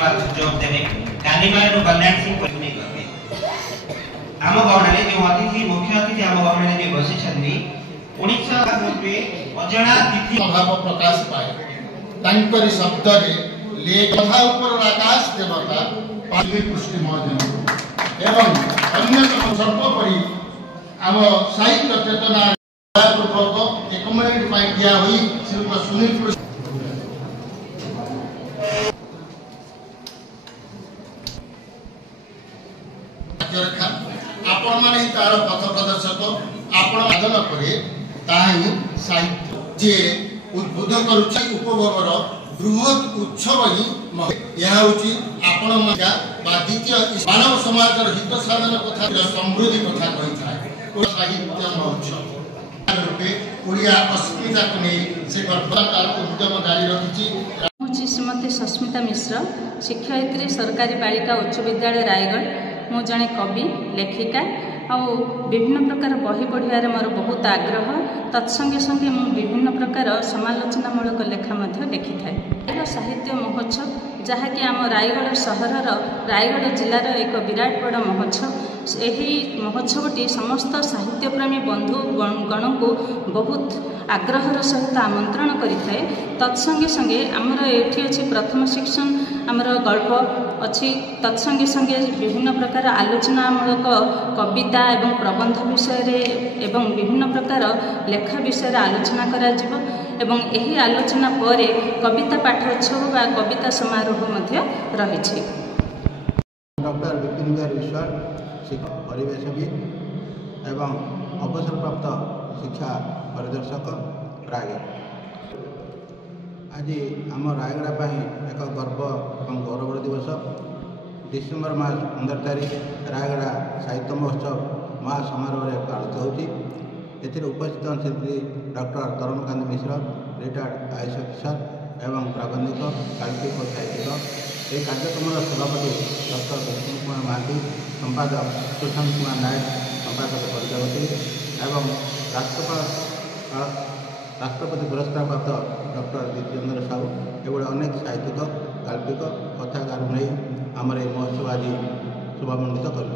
धन्यवाद सुजोग देने कालीमार कल्याण सिंह परिणी करते आम गहणे जो अतिथि मुख्य अतिथि आम गहणे जो बसी छन्नी 19 में अजणा तिथि भाव प्रकाश पाए तांकरी शब्द रे ले कथा ऊपर आकाश देवता पाली पुष्टि महोदय एवं अन्यतम सर्वोपरि आम साहित्य चेतना पूर्वक 1 मिनिट पाई दिया हुई श्रीमती सुनील आपण माने तार पथ प्रदर्शक आपण आदन करे ताही साहित्य जे उद्बोध करूची उपभोगर बृहत उत्सव ही यह होची आपण माया बाधित्य मानव समाज हित साधन कथा समृद्धि कथा कहि थाए ओ साहित्य महोत्सव रूपे ओडिया अस्मिता को नै से गर्भतार उद्यम जारी रखिची श्रीमती सस्मिता मिश्र शिक्षयित्री सरकारी बालिका उच्च विद्यालय रायगढ़ मु जड़े कवि लेखिका आउ विभिन्न प्रकार बही पढ़िबार मोर बहुत आग्रह तत्संगे संगे मु विभिन्न प्रकार समालोचनामूलक लेखा लिखि थाए। साहित्य महोत्सव जहाँकि आम रायगढ़ सहर रायगढ़ जिलार एक विराट बड़ महोत्सव यही महोत्सवटी समस्त साहित्यप्रेमी बंधु गण को बहुत आग्रहर सहित आमंत्रण करें। तत्संगे संगे आमर ये अच्छी प्रथम सेक्शन आमर गल्प अच्छी तत्संगे संगे विभिन्न प्रकार आलोचनामूलक कविता एवं प्रबंध विषय एवं विभिन्न प्रकार लेखा विषय आलोचना करा जिवो एवं यही आलोचना पर कविता पाठोत्सव व कविता समारोह मध्य रही। डॉक्टर विपिन विश्वास परिवेशविद एवं अवसरप्राप्त शिक्षा परिदर्शक रायगढ़ आज आम रायगढ़ एक गर्व और गौरव दिवस डिसेम्बर मास 15 तारीख रायगढ़ साहित्य महोत्सव महासमारोह पालित होती उपस्थित शिल्पी डॉक्टर तरुणकांत मिश्र रिटायर्ड आईएएस अफिसर एवं प्राबंधिक काल्पनिक और साहित्यिक यह कार्यक्रम सभापति डॉक्टर विष्णु कुमार महांती संपादक सुशांत कुमार नायक संपादक प्रजापति एवं राष्ट्रपति पुरस्कार प्राप्त डॉक्टर जितेन्द्र साहू एभली अनेक साहित्यिक काल्पनिक कथाकार नहीं आमर महोत्सव आज शुभमंडित कर।